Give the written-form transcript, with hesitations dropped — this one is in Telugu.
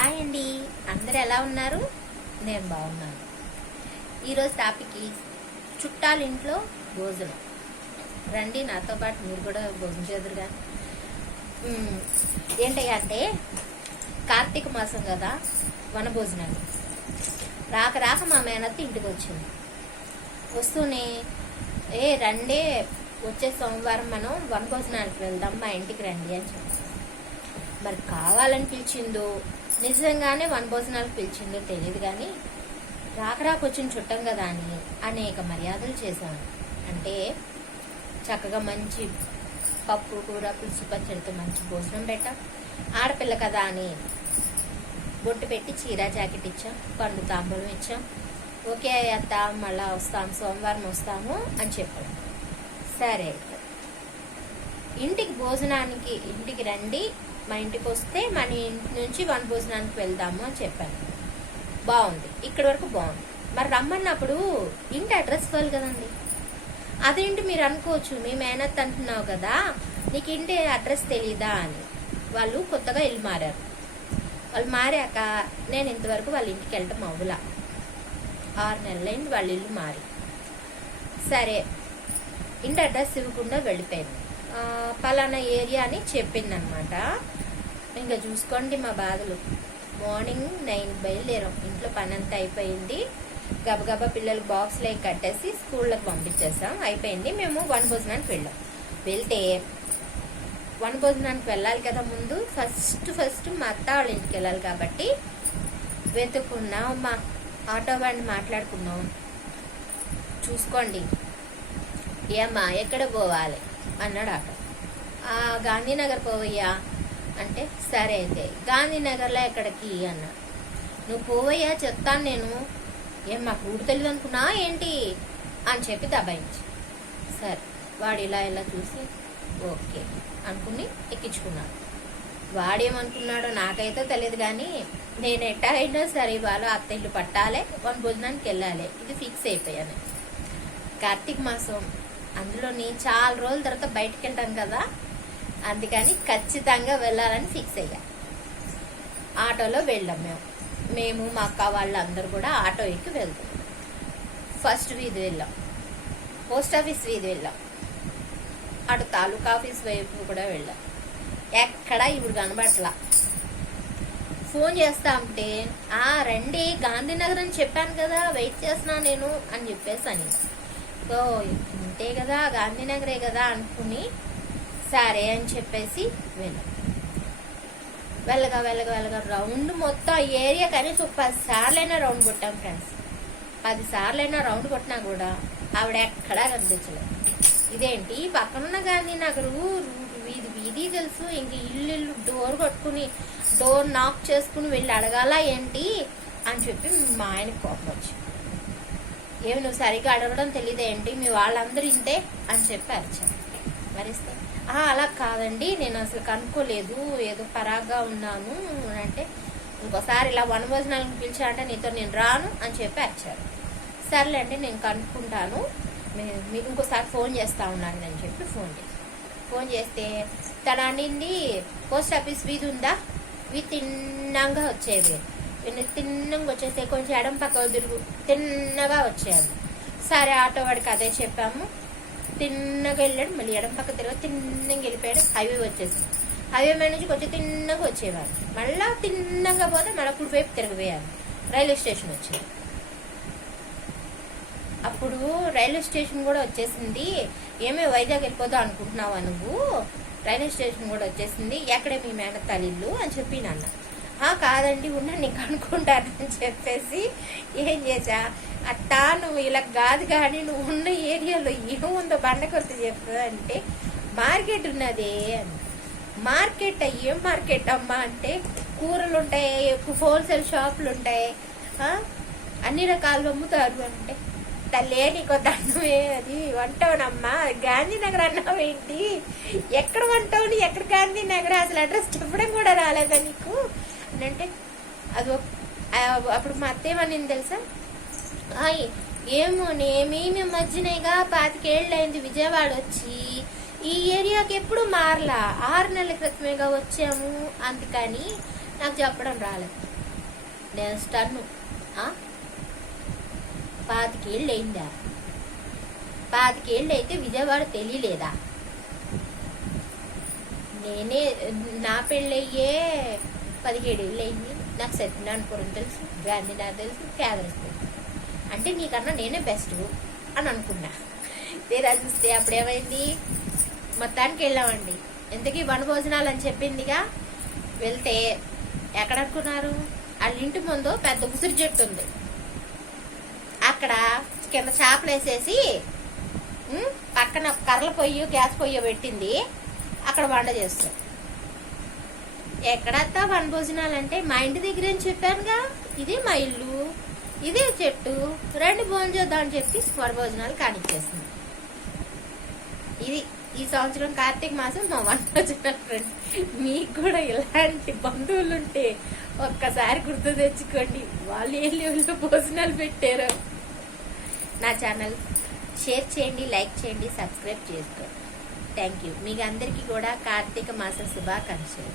హాయ్ అండి, అందరు ఎలా ఉన్నారు? నేను బాగున్నాను. ఈరోజు టాపిక్ చుట్టాల ఇంట్లో భోజనం. రండి, నాతో పాటు మీరు కూడా భోజనం చేదురుగా. ఏంటయ్యా అంటే కార్తీక మాసం కదా, వన భోజనాలు. రాక మా మేనత్త ఇంటికి వచ్చింది. వస్తూనే రండే, వచ్చే సోమవారం మనం వన భోజనానికి వెళ్దాం, మా ఇంటికి రండి అని చెప్పి. మరి కావాలని పిలిచిందో నిజంగానే వన భోజనాలకు పిలిచిందో తెలియదు, కానీ రాకొచ్చిన చుట్టం కదా అని అనేక మర్యాదలు చేశాను. అంటే చక్కగా మంచి పప్పు కూర పులుసు పచ్చడితో మంచి భోజనం పెట్టాం. ఆడపిల్ల కదా అని బొట్టు పెట్టి చీర జాకెట్ ఇచ్చాం, పండు తాంబూలం ఇచ్చాం. ఓకే అత్త, మళ్ళా వస్తాము, సోమవారం వస్తాము అని చెప్పాం. సరే, ఇంటికి రండి, మా ఇంటికి వస్తే మన ఇంటి నుంచి వన భోజనానికి వెళ్దాము అని చెప్పాను. బాగుంది, ఇక్కడి వరకు బాగుంది. మరి రమ్మన్నప్పుడు ఇంటి అడ్రస్ ఇవ్వాలి కదండి. అదేంటి మీరు అనుకోవచ్చు, మీ మేనత్ అంటున్నావు కదా, నీకు ఇంటి అడ్రస్ తెలీదా అని. వాళ్ళు కొత్తగా ఇల్లు మారారు. వాళ్ళు మారాక నేను ఇంతవరకు వాళ్ళ ఇంటికి వెళ్ళటం అవ్వలా. 6 నెలలైంది వాళ్ళ ఇల్లు మారి. సరే, ఇంటి అడ్రస్ ఇవ్వకుండా వెళ్ళిపోయింది. పలానా ఏరియా అని చెప్పింది అనమాట. ఇంకా చూసుకోండి మా బాధలు. మార్నింగ్ 9 బయలుదేరాం. ఇంట్లో పని అంతా అయిపోయింది. గబగబా పిల్లలు బాక్స్లో కట్టేసి స్కూళ్ళకి పంపించేసాం. అయిపోయింది. మేము వన భోజనానికి వెళ్తే వన భోజనానికి వెళ్ళాలి కదా, ముందు ఫస్ట్ మా అత్త వాళ్ళ ఇంటికి వెళ్ళాలి కాబట్టి వెతుక్కున్నాం. మా ఆటో వాడిని మాట్లాడుకున్నాం. చూసుకోండి ఏమ్మా, ఎక్కడ పోవాలి అన్నాడు ఆటో. గాంధీనగర్ పోవయ్యా అంటే, సరే అయితే గాంధీనగర్లో ఎక్కడికి అన్నాడు. నువ్వు పోవయ్యా, చెప్తాను నేను. ఏం మాకు ఊరు తెలియదు అనుకున్నా ఏంటి అని చెప్పి దబాయించి. సరే, వాడు ఇలా చూసి ఓకే అనుకుని ఎక్కించుకున్నాడు. వాడేమనుకున్నాడో నాకైతే తెలియదు, కానీ నేను ఎట్టా అయినా సరే వాళ్ళు అత్త ఇల్లు పట్టాలి, వన భోజనానికి వెళ్ళాలి, ఇది ఫిక్స్ అయిపోయాను. కార్తీక మాసం, అందులోని చాలా రోజుల తర్వాత బయటకు వెళ్తాం కదా, అందుకని ఖచ్చితంగా వెళ్ళాలని ఫిక్స్ అయ్యా. ఆటోలో వెళ్ళాం. మేము మా అక్క వాళ్ళందరూ కూడా ఆటో ఎక్కి వెళ్తాం. ఫస్ట్ వీధి వెళ్ళాం, పోస్ట్ ఆఫీస్ వీధి వెళ్ళాం, అటు తాలూకా ఆఫీస్ వైపు కూడా వెళ్ళాం. ఎక్కడా ఇప్పుడు కనబట్లా. ఫోన్ చేస్తా ఉంటే రండి గాంధీనగర్ అని చెప్పాను కదా, వెయిట్ చేస్తున్నా నేను అని చెప్పేసి అని. సో ఇంతే కదా, గాంధీనగరే కదా అనుకుని సరే అని చెప్పేసి వెళ్ళగా రౌండ్ మొత్తం ఏరియా కనీసం 10 సార్లైనా రౌండ్ కొట్టాం ఫ్రెండ్స్. 10 సార్లైనా రౌండ్ కొట్టినా కూడా ఆవిడ ఎక్కడా కనిపించలేదు. ఇదేంటి పక్కనున్న గాంధీనగర్ వీధి తెలుసు, ఇంక ఇల్లు డోర్ కొట్టుకుని డోర్ నాక్ చేసుకుని వెళ్ళి అడగాల ఏంటి అని చెప్పి మా ఆయనకి కోపం వచ్చి, ఏమి నువ్వు సరిగ్గా అడగడం తెలియదేంటి, మీ వాళ్ళందరూ ఇంతే అని చెప్పి అరిచాను. మరిస్తే అలా కాదండి, నేను అసలు కనుక్కోలేదు, ఏదో పరాగ్గా ఉన్నాను అంటే, ఇంకోసారి ఇలా వన భోజనాలను పిలిచారంటే నీతో నేను రాను అని చెప్పి అరిచారు. సర్లేండి, నేను కనుక్కుంటాను, మీకు ఇంకోసారి ఫోన్ చేస్తా ఉన్నాను అని చెప్పి ఫోన్ చేస్తే తను అనింది, పోస్ట్ ఆఫీస్ వీధి ఉందా, తిన్నంగా వచ్చేది. తిన్నంగా వచ్చేస్తే కొంచెం ఎడం పక్క తిరుగు, తిన్నగా వచ్చేది. సరే, ఆటో వాడికి అదే చెప్పాము. తిన్నగా వెళ్ళాడు, మళ్ళీ ఎడం పక్క తిరగ తిన్నగా వెళ్ళిపోయాడు. హైవే వచ్చేసి హైవే మీద నుంచి కొంచెం తిన్నగా వచ్చేవారు. మళ్ళా తిన్నగా పోతే మళ్ళీ కుడి వైపు తిరగవేయాలి. రైల్వే స్టేషన్ వచ్చింది. అప్పుడు రైల్వే స్టేషన్ కూడా వచ్చేసింది. ఏమే వైజాగ్ వెళ్ళిపోదాం అనుకుంటున్నావా నువ్వు, రైల్వే స్టేషన్ కూడా వచ్చేసింది, ఎక్కడే మీ మేనత్తాల ఇల్లు అని చెప్పి నాన్న. కాదండి, ఉన్నా నీకు అనుకుంటానని చెప్పేసి ఏం చేసా, అట్టా నువ్వు ఇలా కాదు కానీ నువ్వు ఉన్న ఏరియాలో ఏముందో బండ కొరత చెప్పు అంటే, మార్కెట్ ఉన్నదే అని. మార్కెట్ ఏం మార్కెట్ అమ్మా అంటే, కూరలు ఉంటాయి, హోల్సేల్ షాపులు ఉంటాయి, అన్ని రకాలు అమ్ముతారు అంటే, తల్లే నీకు దండమే, అది వంటవునమ్మా, గాంధీనగర్ అన్నావు ఏంటి, ఎక్కడ వంటవుని, ఎక్కడ గాంధీనగర్, అసలు అడ్రస్ చెప్పడం కూడా రాలేదా నీకు అని అంటే, అది అప్పుడు మా అత్తేమనింది తెలుసా, ఏమో మేము మధ్యనేగా 25 ఏళ్ళైంది విజయవాడ వచ్చి, ఈ ఏరియాకి ఎప్పుడు మారలా, 6 నెలల క్రితమేగా వచ్చాము, అందుకని నాకు చెప్పడం రాలేదు. నేను స్టన్ను. 25 ఏళ్ళు అయిందా? 25 ఏళ్ళు అయితే విజయవాడ తెలియలేదా? నేనే నా పెళ్ళయ్యే 17 ఏళ్ళు అయింది. నాకు సత్యనారాయణపురం తెలుసు, గాంధీనగర్ తెలుసు, క్యాదర్స్ తెలుసు. అంటే నీకన్నా నేనే బెస్ట్ అని అనుకున్నా. తీరా చూస్తే అప్పుడేమైంది, మొత్తానికి వెళ్ళామండి. ఇంతకీ వనభోజనాలు అని చెప్పిందిగా. వెళ్తే ఎక్కడ అనుకున్నారు, వాళ్ళ ఇంటి ముందు పెద్ద ఉసిరి చెట్టు ఉంది. అక్కడ కింద చేపలు వేసేసి పక్కన కర్రల పొయ్యి, గ్యాస్ పొయ్యి పెట్టింది. అక్కడ వంట చేస్తాం. ఎక్కడత్తా వనభోజనాలు అంటే మా ఇంటి దగ్గర అని చెప్పానుగా. ఇదే మా ఇల్లు, ఇదే చెట్టు, రండి భోజనం చేద్దాం అని చెప్పి వనభోజనాలు కానిచ్చేసింది. ఇది ఈ సంవత్సరం కార్తీక మాసం మా వనభోజనాలు ఫ్రెండ్స్. మీకు కూడా ఇలాంటి బంధువులు ఉంటే ఒక్కసారి గుర్తు తెచ్చుకోండి, వాళ్ళు ఏ లెవెల్లో భోజనాలు పెట్టారో. నా ఛానల్ షేర్ చేయండి, లైక్ చేయండి, సబ్స్క్రైబ్ చేసుకోండి. Thank you. మీకు అందరికీ కూడా కార్తీక మాస శుభాకాంక్షలు.